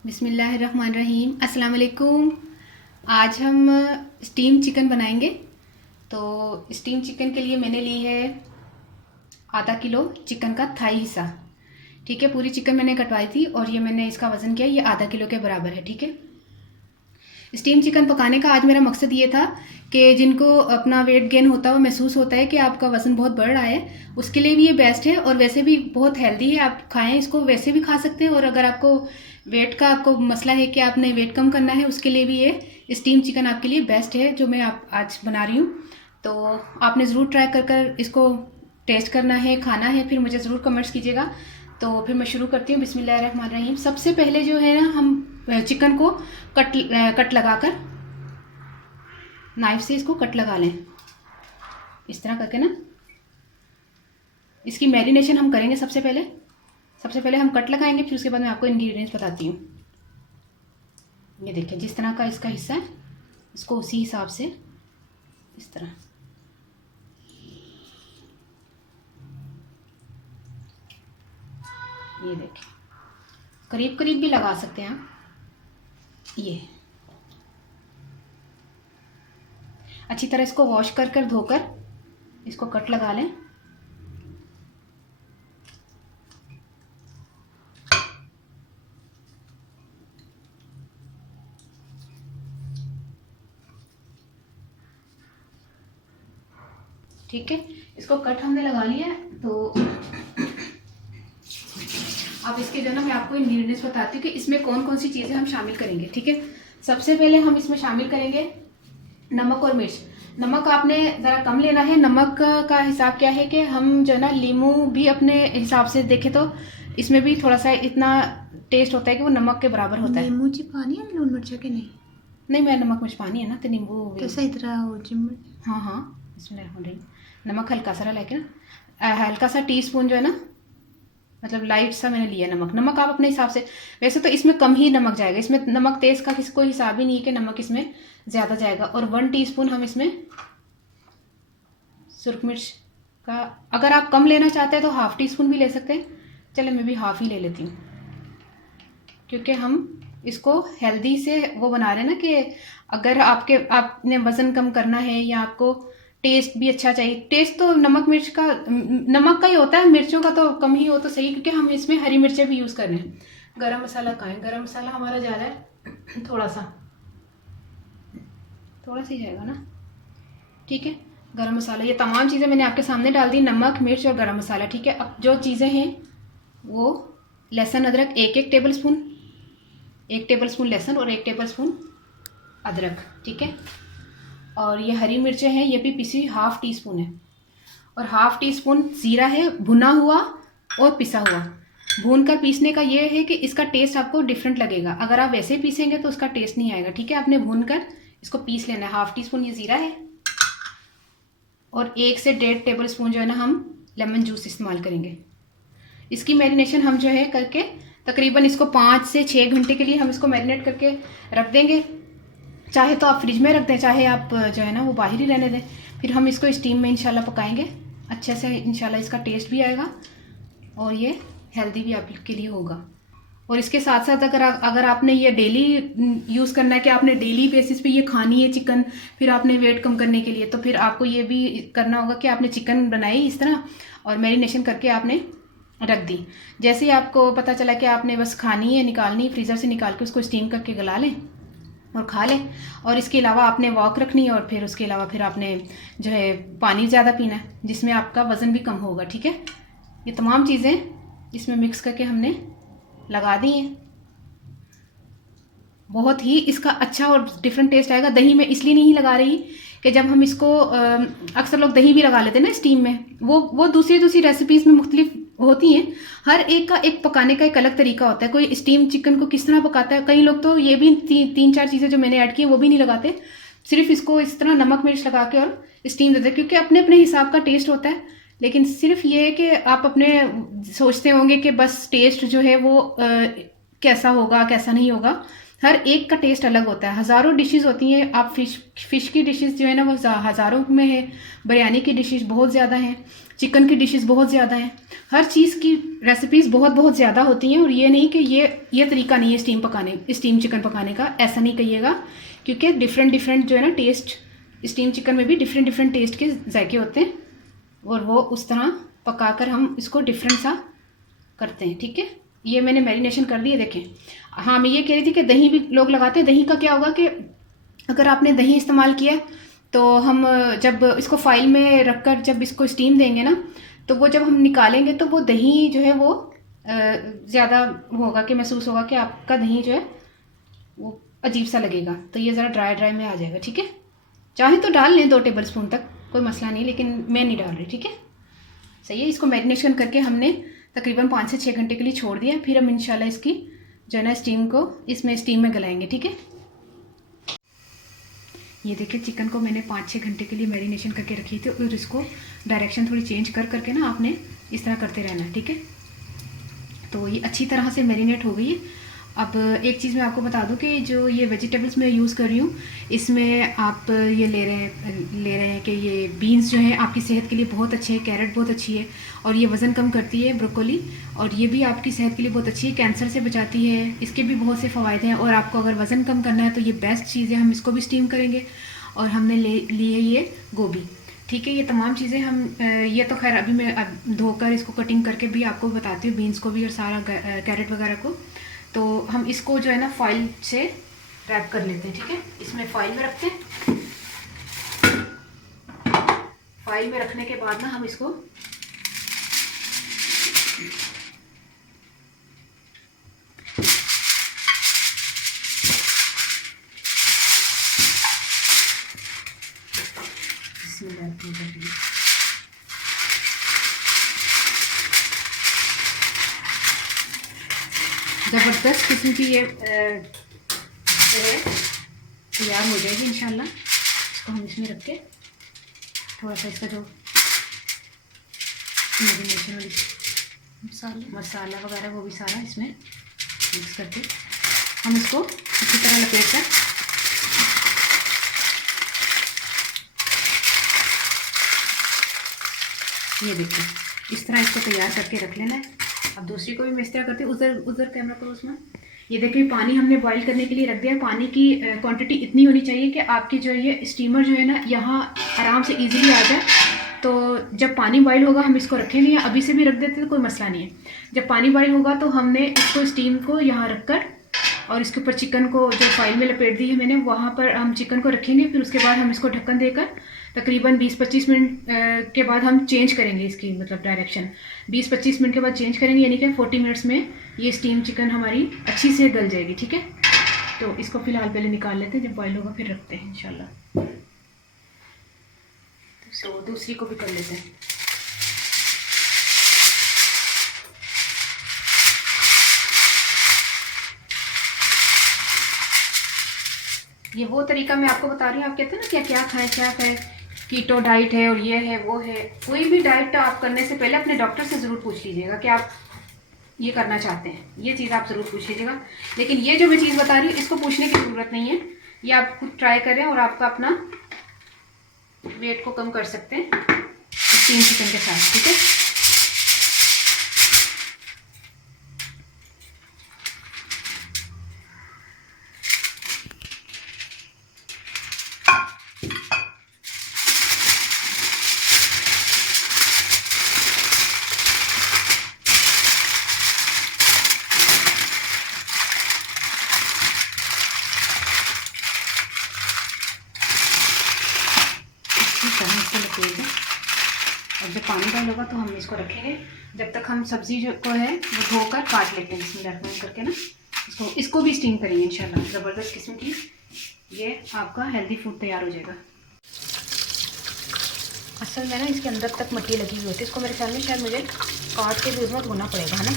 बिस्मिल्लाहिर्रहमानिर्रहीम। अस्सलाम वालेकुम। आज हम स्टीम चिकन बनाएंगे। तो स्टीम चिकन के लिए मैंने ली है आधा किलो चिकन का थाई हिस्सा। ठीक है, पूरी चिकन मैंने कटवाई थी और ये मैंने इसका वज़न किया, ये आधा किलो के बराबर है। ठीक है, स्टीम चिकन पकाने का आज मेरा मकसद ये था कि जिनको अपना वेट गेन होता हुआ महसूस होता है कि आपका वज़न बहुत बढ़ रहा है, उसके लिए भी ये बेस्ट है और वैसे भी बहुत हेल्दी है। आप खाएं इसको, वैसे भी खा सकते हैं। और अगर आपको वेट का आपको मसला है कि आपने वेट कम करना है, उसके लिए भी ये स्टीम चिकन आपके लिए बेस्ट है जो मैं आज बना रही हूँ। तो आपने ज़रूर ट्राई कर इसको टेस्ट करना है, खाना है, फिर मुझे ज़रूर कमेंट्स कीजिएगा। तो फिर मैं शुरू करती हूँ। बिस्मिल्लाहिर्रहमानिर्रहीम। सबसे पहले जो है ना, हम चिकन को कट लगाकर नाइफ से इसको कट लगा लें, इस तरह करके ना। इसकी मैरिनेशन हम करेंगे। सबसे पहले हम कट लगाएंगे, फिर उसके बाद मैं आपको इंग्रेडिएंट्स बताती हूँ। ये देखिए, जिस तरह का इसका हिस्सा है इसको उसी हिसाब से इस तरह ये देखिए, करीब करीब भी लगा सकते हैं आप। ये अच्छी तरह इसको वॉश कर धोकर इसको कट लगा लें। ठीक है, इसको कट हमने लगा लिया है। तो अब इसके जो ना मैं आपको इंग्रेडिएंट्स बताती हूँ कि इसमें कौन कौन सी चीज़ें हम शामिल करेंगे। ठीक है, सबसे पहले हम इसमें शामिल करेंगे नमक और मिर्च। नमक आपने ज़रा कम लेना है। नमक का हिसाब क्या है कि हम जो है ना, लीमू भी अपने हिसाब से देखें तो इसमें भी थोड़ा सा इतना टेस्ट होता है कि वो नमक के बराबर होता है। नींबू ची पानी है लून मिर्चा के नहीं? नहीं, मैं नमक मिर्च पानी है ना, तो नींबू तो सही तरह हो जिम। हाँ, इसमें नमक हल्का सा लेके ना, हल्का सा टीस्पून जो है ना, मतलब लाइट सा मैंने लिया नमक आप अपने हिसाब से। वैसे तो इसमें कम ही नमक जाएगा, इसमें नमक तेज का किसी कोई हिसाब ही नहीं है कि नमक इसमें ज़्यादा जाएगा। और 1 टीस्पून हम इसमें सुरख मिर्च का, अगर आप कम लेना चाहते हैं तो ½ टीस्पून भी ले सकते हैं। चले, मैं भी हाफ ही ले लेती हूँ, क्योंकि हम इसको हेल्दी से वो बना रहे हैं ना, कि अगर आपने वज़न कम करना है या आपको टेस्ट भी अच्छा चाहिए। टेस्ट तो नमक का ही होता है, मिर्चों का तो कम ही हो तो सही, क्योंकि हम इसमें हरी मिर्चें भी यूज़ कर रहे हैं। गरम मसाला कहाँ है? गरम मसाला हमारा जा रहा है थोड़ा सा ही जाएगा ना। ठीक है, गरम मसाला, ये तमाम चीज़ें मैंने आपके सामने डाल दी, नमक, मिर्च और गरम मसाला। ठीक है, अब जो चीज़ें हैं वो लहसुन अदरक 1 टेबल स्पून लहसुन और 1 टेबल स्पून अदरक। ठीक है, और ये हरी मिर्चें हैं, ये भी पिसी ½ टीस्पून है। और ½ टीस्पून ज़ीरा है, भुना हुआ और पिसा हुआ। भून कर पीसने का ये है कि इसका टेस्ट आपको डिफरेंट लगेगा। अगर आप वैसे पीसेंगे तो उसका टेस्ट नहीं आएगा। ठीक है, आपने भून कर इसको पीस लेना है। ½ टीस्पून ये ज़ीरा है और 1 से 1.5 टेबल स्पून जो है ना, हम लेमन जूस इस्तेमाल करेंगे। इसकी मैरिनेशन हम जो है करके तकरीबन इसको 5 से 6 घंटे के लिए हम इसको मैरिनेट करके रख देंगे। चाहे तो आप फ्रिज में रख दें, चाहे आप जो है ना वो बाहर ही रहने दें। फिर हम इसको स्टीम में इंशाल्लाह पकाएंगे अच्छे से। इंशाल्लाह इसका टेस्ट भी आएगा और ये हेल्दी भी आपके लिए होगा। और इसके साथ साथ अगर आपने ये डेली यूज़ करना है कि आपने डेली बेसिस पे ये खानी है चिकन, फिर आपने वेट कम करने के लिए, तो फिर आपको ये भी करना होगा कि आपने चिकन बनाई इस तरह और मैरिनेशन करके आपने रख दी। जैसे ही आपको पता चला कि आपने बस खानी है, निकालनी, फ्रीज़र से निकाल के उसको स्टीम करके गला लें और खा लें। और इसके अलावा आपने वॉक रखनी है और फिर उसके अलावा फिर आपने जो है पानी ज़्यादा पीना है, जिसमें आपका वज़न भी कम होगा। ठीक है, ये तमाम चीज़ें इसमें मिक्स करके हमने लगा दी हैं। बहुत ही इसका अच्छा और डिफरेंट टेस्ट आएगा। दही में इसलिए नहीं लगा रही कि जब हम इसको अक्सर लोग दही भी लगा लेते हैं ना स्टीम में, वो दूसरी रेसिपीज़ में मुख्तलिफ होती हैं। हर एक का एक पकाने का एक अलग तरीका होता है। कोई स्टीम चिकन को किस तरह पकाता है, कई लोग तो ये भी 3-4 चीज़ें जो मैंने ऐड की हैं वो भी नहीं लगाते, सिर्फ इसको इस तरह नमक मिर्च लगा के और स्टीम देते हैं, क्योंकि अपने अपने हिसाब का टेस्ट होता है। लेकिन सिर्फ ये है कि आप अपने सोचते होंगे कि बस टेस्ट जो है वो कैसा होगा कैसा नहीं होगा। हर एक का टेस्ट अलग होता है। हज़ारों डिशेस होती हैं, आप फ़िश की डिशेस जो है ना वो हज़ारों में है, बिरयानी की डिशेस बहुत ज़्यादा हैं, चिकन की डिशेस बहुत ज़्यादा हैं, हर चीज़ की रेसिपीज़ बहुत बहुत ज़्यादा होती हैं। और ये नहीं कि ये तरीका नहीं है स्टीम चिकन पकाने का, ऐसा नहीं कहिएगा, क्योंकि डिफरेंट जो है ना टेस्ट, स्टीम चिकन में भी डिफरेंट टेस्ट के जायके होते हैं, और वो उस तरह पकाकर हम इसको डिफरेंट सा करते हैं। ठीक है, ये मैंने मैरिनेशन कर दी है, देखें। हाँ, मैं ये कह रही थी कि दही भी लोग लगाते हैं। दही का क्या होगा कि अगर आपने दही इस्तेमाल किया तो हम जब इसको फाइल में रखकर जब इसको स्टीम देंगे ना, तो वो जब हम निकालेंगे तो वो दही जो है वो ज़्यादा होगा कि महसूस होगा कि आपका दही जो है वो अजीब सा लगेगा, तो ये ज़रा ड्राई में आ जाएगा। ठीक है, चाहे तो डाल लें 2 टेबल स्पून तक, कोई मसला नहीं, लेकिन मैं नहीं डाल रही। ठीक है, सही है। इसको मैरिनेशन करके हमने तकरीबन 5 से 6 घंटे के लिए छोड़ दिया। फिर हम इंशाल्लाह इसकी जो है ना स्टीम में गलाएंगे। ठीक है, ये देखिए चिकन को मैंने 5-6 घंटे के लिए मैरिनेशन करके रखी थी, और इसको डायरेक्शन थोड़ी चेंज करके ना आपने इस तरह करते रहना है। ठीक है, तो ये अच्छी तरह से मैरिनेट हो गई है। अब एक चीज़ मैं आपको बता दूं कि जो ये वेजिटेबल्स मैं यूज़ कर रही हूँ, इसमें आप ये ले रहे हैं कि ये बीन्स जो हैं आपकी सेहत के लिए बहुत अच्छे हैं, कैरेट बहुत अच्छी है, और ये वज़न कम करती है ब्रोकोली, और ये भी आपकी सेहत के लिए बहुत अच्छी है, कैंसर से बचाती है, इसके भी बहुत से फ़वायदे हैं। और आपको अगर वज़न कम करना है तो ये बेस्ट चीज़ है, हम इसको भी स्टीम करेंगे। और हमने ली है ये गोभी। ठीक है, ये तमाम चीज़ें हम ये तो खैर अभी मैं धोकर इसको कटिंग करके भी आपको बताती हूँ, बीन्स को भी और सारा कैरेट वगैरह को। तो हम इसको जो है ना फॉइल से रैप कर लेते हैं। ठीक है, इसमें फॉइल में रखते हैं। फॉइल में रखने के बाद ना हम इसको ज़बरदस्त किस्म की ये जो है तैयार हो जाएगी इंशाल्लाह। इसको हम इसमें रख के थोड़ा सा इसका जो मैरिनेशन वाली मसाला वगैरह वो भी सारा इसमें मिक्स करके हम इसको अच्छी तरह लपेट कर ये देखिए इस तरह इसको तैयार करके रख लेना है। अब दूसरी को भी मैं इस तरह करती हूँ। उधर कैमरा करो उसमें। ये देखिए पानी हमने बॉईल करने के लिए रख दिया। पानी की क्वांटिटी इतनी होनी चाहिए कि आपकी जो ये स्टीमर जो है ना यहाँ आराम से इजीली आ जाए। तो जब पानी बॉईल होगा हम इसको रखेंगे, या अभी से भी रख देते तो कोई मसला नहीं है। जब पानी बॉईल होगा तो हमने इसको स्टीम को यहाँ रख कर और इसके ऊपर चिकन को जो फाइल में लपेट दी है मैंने, वहाँ पर हम चिकन को रखेंगे। फिर उसके बाद हम इसको ढक्कन देकर तकरीबन 20-25 मिनट के बाद हम चेंज करेंगे इसकी मतलब डायरेक्शन। 20-25 मिनट के बाद चेंज करेंगे, यानी कि 40 मिनट्स में ये स्टीम चिकन हमारी अच्छी से गल जाएगी। ठीक है, तो इसको फ़िलहाल पहले निकाल लेते हैं, जब बॉयल होगा फिर रखते हैं इंशाल्लाह। तो दूसरी को भी कर लेते हैं। ये वो तरीका मैं आपको बता रही हूँ। आप कहते हैं ना क्या क्या खाएं, क्या खाएं, कीटो डाइट है और ये है वो है। कोई भी डाइट आप करने से पहले अपने डॉक्टर से ज़रूर पूछ लीजिएगा कि आप ये करना चाहते हैं, ये चीज़ आप ज़रूर पूछ लीजिएगा। लेकिन ये जो मैं चीज़ बता रही हूँ इसको पूछने की ज़रूरत नहीं है, ये आप खुद ट्राई करें और आपका अपना वेट को कम कर सकते हैं स्टीम चिकन के साथ। ठीक है, और जब पानी डाल होगा तो हम इसको रखेंगे। जब तक हम सब्ज़ी जो को है वो धोकर काट लेते हैं इसमें करके ना, इसको भी स्टीम करेंगे इंशाल्लाह। ज़बरदस्त किस्म की ये आपका हेल्दी फूड तैयार हो जाएगा। असल में ना इसके अंदर तक मट्टी लगी हुई होती है, इसको मेरे ख्याल में शायद मुझे काट के भी उसमें धोना पड़ेगा, है ना।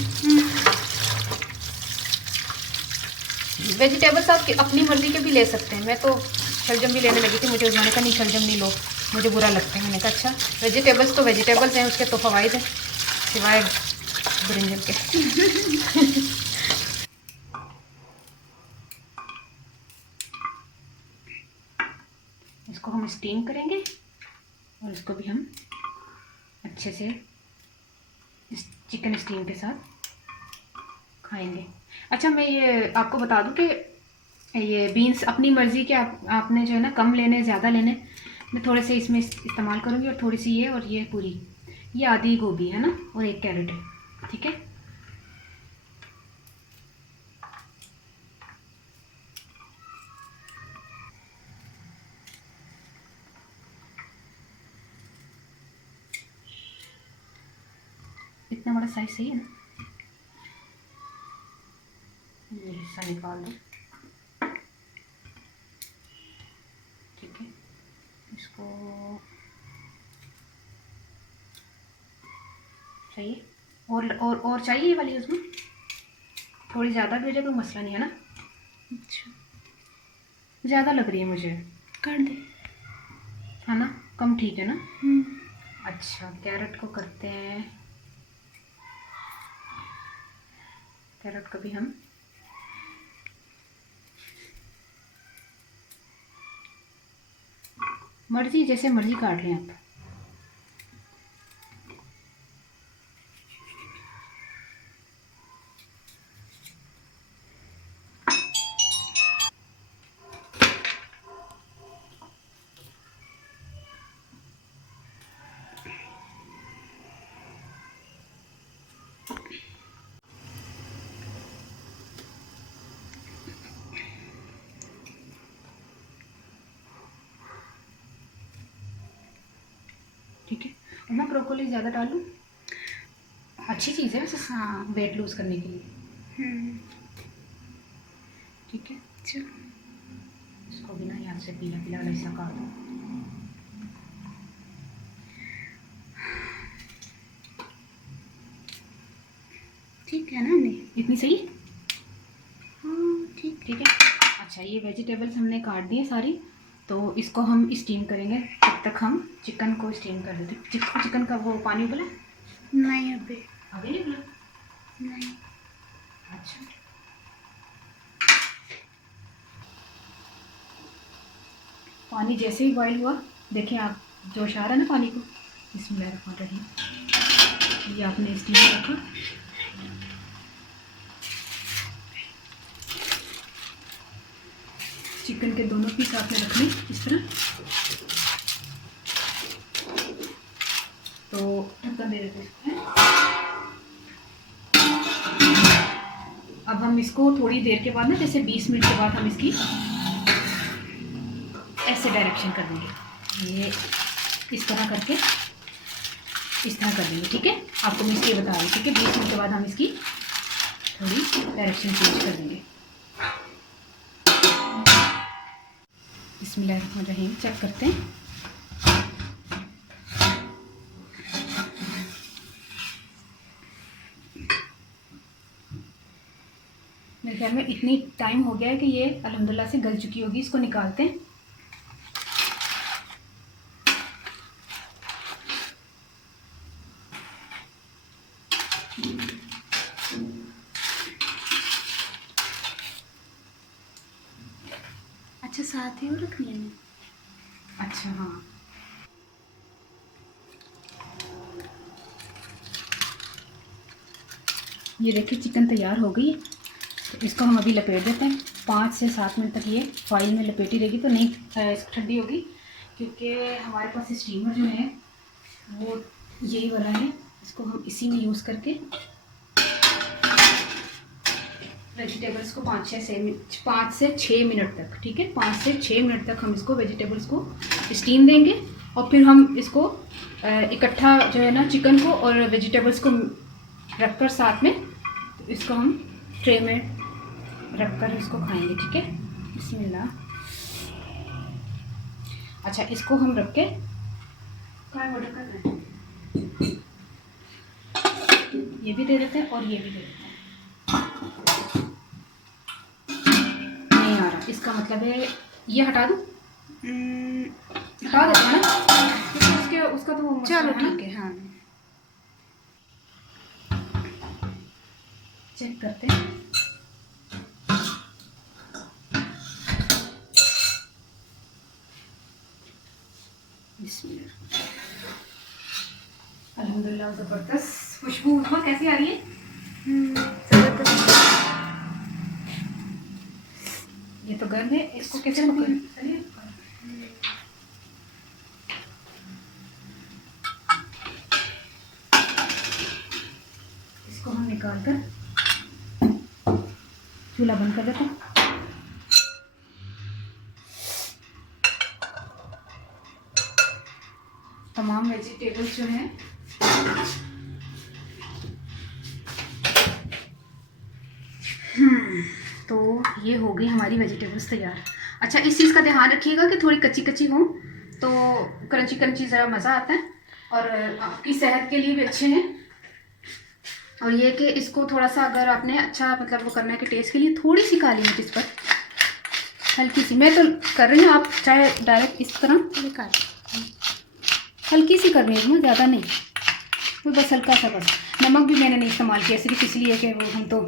वेजिटेबल्स आप अपनी मर्ज़ी के भी ले सकते हैं। मैं तो शलजम भी लेने लगी थी, मुझे उन्होंने कहा नहीं शलजम नहीं लो, मुझे बुरा लगता है। मैंने कहा अच्छा वेजिटेबल्स तो वेजिटेबल्स हैं, उसके तो फ़वाइद हैं सिवाय ब्रिंजल के। इसको हम स्टीम करेंगे और इसको भी हम अच्छे से इस चिकन स्टीम के साथ खाएंगे। अच्छा, मैं ये आपको बता दूं कि ये बीन्स अपनी मर्ज़ी के आपने जो है ना कम लेने ज़्यादा लेने, मैं थोड़े से इसमें इस्तेमाल करूँगी और थोड़ी सी ये और ये पूरी, ये आधी गोभी है ना और एक कैरेट है, ठीक है। इतना बड़ा साइज सही है ना, ये हिस्सा निकाल दो, ठीक है। इसको चाहिए और चाहिए ये वाली, उसमें थोड़ी ज़्यादा भी हो जाए कोई मसला नहीं है ना। अच्छा, ज़्यादा लग रही है मुझे, कर दे। है ना, कम ठीक है ना। हम्म, अच्छा, कैरेट को करते हैं, कैरेट को भी हम मर्जी जैसे मर्जी काट लें आप। ठीक है, और मैं ब्रोकोली ज़्यादा डालूँ, अच्छी चीज़ है वैसे, हाँ। वेट लूज़ करने के लिए, ठीक है। चलो, इसको भी ना यहाँ से पीला पीला वाला हिस्सा काट दो। ठीक है ना, नहीं इतनी सही, हाँ ठीक। ठीक है। अच्छा, ये वेजिटेबल्स हमने काट दी है सारी, तो इसको हम स्टीम करेंगे। तब तक हम चिकन को स्टीम कर देते। चिकन का वो पानी उबला, नहीं अभी अभी नहीं उबला। नहीं। अच्छा, पानी जैसे ही बॉईल हुआ, देखें आप, जोश आ रहा है ना पानी को। बिस्मिल्लाहिर्रहमानिर्रहीम, ये आपने स्टीम में रखा, चिकन के दोनों पीस आपने रखने इस तरह, तो ढक्कन दे देते हैं। अब हम इसको थोड़ी देर के बाद ना, जैसे 20 मिनट के बाद हम इसकी ऐसे डायरेक्शन कर देंगे, ये इस तरह करके इस तरह कर देंगे, ठीक है। आपको मैं इसलिए बता रही हूँ, ठीक है। 20 मिनट के बाद हम इसकी थोड़ी डायरेक्शन चेंज कर देंगे। बिस्मिल्लाहिर्रहमानिर्रहीम, चेक करते हैं। मेरे ख्याल में इतनी टाइम हो गया है कि ये अल्हम्दुलिल्लाह से गल चुकी होगी। इसको निकालते हैं। अच्छा, साथ ही वो रखनी है। अच्छा, हाँ, ये देखिए चिकन तैयार हो गई है। तो इसको हम अभी लपेट देते हैं। 5 से 7 मिनट तक ये फॉइल में लपेटी रहेगी, तो नहीं ठंडी होगी, क्योंकि हमारे पास स्टीमर जो है वो यही वाला है। इसको हम इसी में यूज़ करके वेजिटेबल्स को 5 से 6 मिनट तक, ठीक है, 5 से 6 मिनट तक हम इसको वेजिटेबल्स को स्टीम देंगे। और फिर हम इसको इकट्ठा जो है ना, चिकन को और वेजिटेबल्स को रखकर साथ में, तो इसको हम ट्रे में रखकर इसको खाएंगे, ठीक है। बिस्मिल्लाह। अच्छा, इसको हम रख के क्या ऑर्डर कर रहे हैं, ये भी दे देते हैं और ये भी दे देते हैं। नहीं आ रहा, इसका मतलब है ये हटा दूँ, हटा देते हैं ना, क्योंकि उसके उसका तो वो मसला चलो है ना। ठीक है, हाँ। चेक करते हैं। अल्हम्दुलिल्लाह ज़बरदस्त खुशबू। उस्मा कैसी आ रही है? जबरदस्त। ये तो गर्म है, इसको कैसे पकड़? इसको हम निकाल कर चूल्हा बंद कर देते हैं। तमाम वेजिटेबल्स जो हैं तो ये हो गई हमारी वेजिटेबल्स तैयार। अच्छा, इस चीज़ का ध्यान रखिएगा कि थोड़ी कच्ची कच्ची हो तो क्रंची क्रंची ज़रा मज़ा आता है और आपकी सेहत के लिए भी अच्छे हैं। और ये कि इसको थोड़ा सा अगर आपने अच्छा मतलब वो करना है कि टेस्ट के लिए थोड़ी सी काली मिर्च इस पर हल्की सी, मैं तो कर रही हूँ, आप चाहे डायरेक्ट इस तरह निकाल। हल्की सी करनी है, ज़्यादा नहीं, वो बस हल्का सा। बस नमक भी मैंने नहीं इस्तेमाल किया, सिर्फ इसलिए कि वो हम तो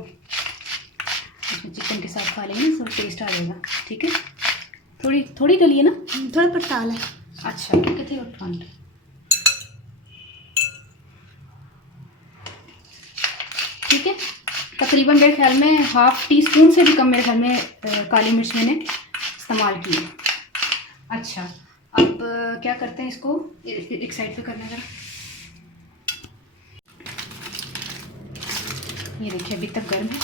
चिकन के साथ खा लेंगे, सब टेस्ट आ जाएगा। ठीक है, थोड़ी थोड़ी डली है ना, थोड़ा पड़ताल है। अच्छा कितनी और ठंड। ठीक है, तकरीबन मेरे ख्याल में हाफ टी स्पून से भी कम मेरे ख्याल में काली मिर्च मैंने इस्तेमाल की है। अच्छा, अब क्या करते हैं, इसको एक साइड पे करना जरा। ये देखिए अभी तक गर्म है।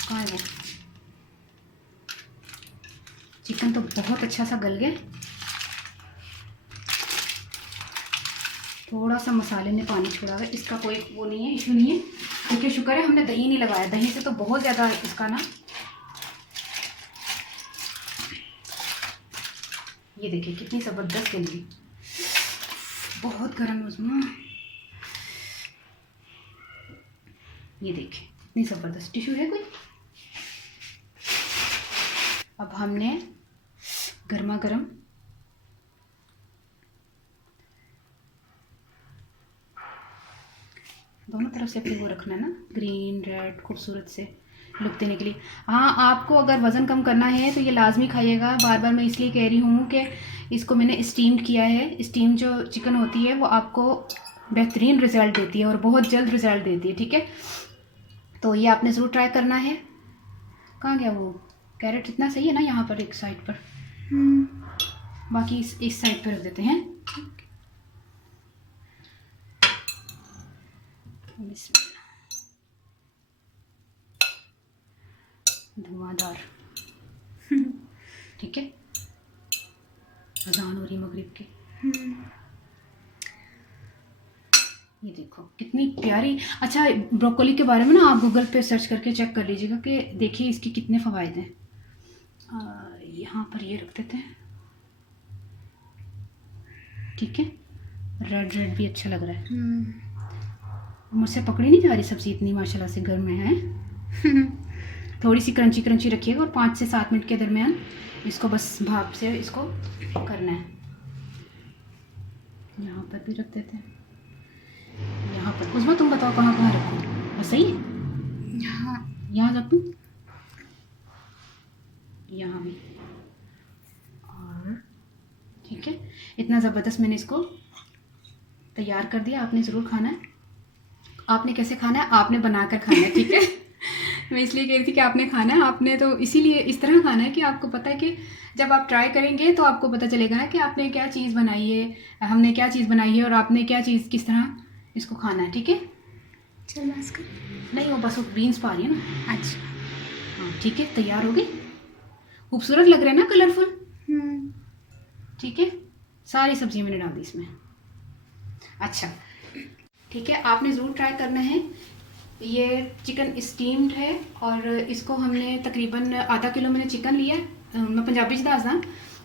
कहाँ है वो? चिकन तो बहुत अच्छा सा गल गया। थोड़ा सा मसाले ने पानी छोड़ा है, इसका कोई वो नहीं है, इशू नहीं है, क्योंकि शुक्र है हमने दही नहीं लगाया। दही से तो बहुत ज़्यादा इसका ना, ये देखिए कितनी ज़बरदस्त गल गई, बहुत गर्म है उसमें। ये देखिए इतनी ज़बरदस्त। टिश्यू है कोई? अब हमने गर्मा गर्म दोनों तरफ से अपने वो रखना है ना, ग्रीन रेड खूबसूरत से लुक देने के लिए। हाँ, आपको अगर वज़न कम करना है तो ये लाजमी खाइएगा। बार बार मैं इसलिए कह रही हूँ कि इसको मैंने स्टीम्ड किया है। स्टीम जो चिकन होती है वो आपको बेहतरीन रिज़ल्ट देती है और बहुत जल्द रिज़ल्ट देती है। ठीक है, तो ये आपने ज़रूर ट्राई करना है। कहाँ गया वो कैरेट? इतना सही है ना यहाँ पर एक साइड पर, बाकी इस साइड पर रख देते हैं। धुआंधार। ठीक है, अज़ान हो रही मगरिब की। ये देखो कितनी प्यारी। अच्छा, ब्रोकोली के बारे में ना आप गूगल पे सर्च करके चेक कर लीजिएगा कि देखिए इसके कितने फ़वाइद हैं। यहाँ पर ये रख देते हैं। ठीक है, रेड रेड भी अच्छा लग रहा है। मुझसे पकड़ी नहीं जा रही सब्ज़ी इतनी माशाल्लाह से गर्म है। थोड़ी सी क्रंची क्रंची रखिएगा और 5 से 7 मिनट के दरमियान इसको बस भाप से इसको करना है। यहाँ पर भी रख देते हैं, यहाँ पर। उस्मा तुम बताओ कहाँ कहाँ रखूँ? बस सही है, यहाँ रखूँ, यहाँ भी। और ठीक है, इतना ज़बरदस्त मैंने इसको तैयार कर दिया। आपने ज़रूर खाना है। आपने कैसे खाना है? आपने बनाकर खाना है। ठीक है, मैं इसलिए कह रही थी कि आपने खाना है। आपने तो इसीलिए इस तरह खाना है कि आपको पता है कि जब आप ट्राई करेंगे तो आपको पता चलेगा ना कि आपने क्या चीज़ बनाई है, हमने क्या चीज़ बनाई है और आपने क्या चीज़ किस तरह इसको खाना है। ठीक है, चल बस कर। नहीं वो बस वो बीन्स पा रही है ना। अच्छा, हाँ ठीक है, तैयार हो गई। खूबसूरत लग रहा है ना, कलरफुल। ठीक है, सारी सब्जियां मैंने डाल दी इसमें। अच्छा ठीक है, आपने ज़रूर ट्राई करना है। ये चिकन स्टीम्ड है और इसको हमने तकरीबन आधा किलो मैंने चिकन लिया है। मैं पंजाबी च दसदा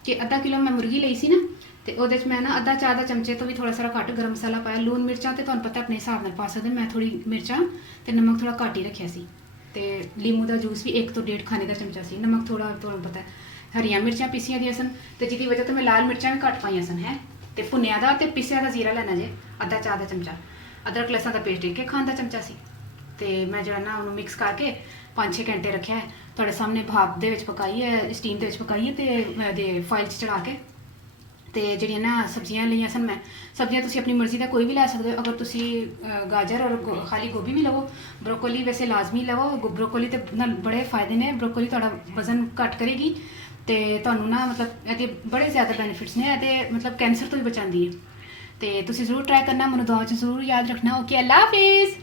कि आधा किलो मैं मुर्गी ली सी ना, तो ਉਹਦੇ 'ਚ मैं ना आधा चाह चमचे तो भी थोड़ा सारा घट गर्म मसाला पाया। लून मिर्चा तो तुहानू पता अपने हिसाब नाल पा सकते, मैं थोड़ी मिर्चा तो नमक थोड़ा घट ही रखिया सी, ते लीमू का जूस भी 1 तो 1.5 खाने का चमचा सी। नमक थोड़ा तुहानू पता है, हरियां मिर्चा पीसिया दियां सन ते जिहदी वजह तो मैं लाल मिर्चा भी घट पाइया सन है। ते भुनिया दा ते पिसिया दा जीरा लेना जे आधा चाह का चमचा। अदरक लहसुन का पेस्ट 1 खाने का चमचा सी। तो मैं जो ना उन्होंने मिक्स करके 5-6 घंटे रखा है थोड़े सामने भाप दे विच पकाई है, स्टीम दे विच पकाई है, तो फाइल च चढ़ा के ਤੇ ਜਿਹੜੀਆਂ ਨਾ ਸਬਜ਼ੀਆਂ ਲਈਆਂ ਸਨ ਮੈਂ, ਸਬਜ਼ੀਆਂ ਤੁਸੀਂ ਆਪਣੀ ਮਰਜ਼ੀ ਦਾ ਕੋਈ ਵੀ ਲੈ ਸਕਦੇ ਹੋ। ਅਗਰ ਤੁਸੀਂ ਗਾਜਰ ਔਰ ਖਾਲੀ ਗੋਭੀ ਵੀ ਲਵੋ, ਬਰੋਕੋਲੀ ਵੈਸੇ ਲਾਜ਼ਮੀ ਲਵੋ। ਬਰੋਕੋਲੀ ਤੇ ਨਾਲ ਬੜੇ ਫਾਇਦੇ ਨੇ, ਬਰੋਕੋਲੀ ਤੁਹਾਡਾ ਵਜ਼ਨ ਘੱਟ ਕਰੇਗੀ ਤੇ ਤੁਹਾਨੂੰ ਨਾ ਮਤਲਬ ਇਹਦੇ ਬੜੇ ਜ਼ਿਆਦਾ ਬੈਨੀਫਿਟਸ ਨੇ। ਇਹਦੇ ਮਤਲਬ ਕੈਂਸਰ ਤੋਂ ਵੀ ਬਚਾਉਂਦੀ ਹੈ। ਤੇ ਤੁਸੀਂ ਜ਼ਰੂਰ ਟਰਾਈ ਕਰਨਾ, ਮੈਨੂੰ ਦੁਆ 'ਚ ਜ਼ਰੂਰ ਯਾਦ ਰੱਖਣਾ। ਓਕੇ, ਅੱਲਾ ਹਾਫਿਜ਼।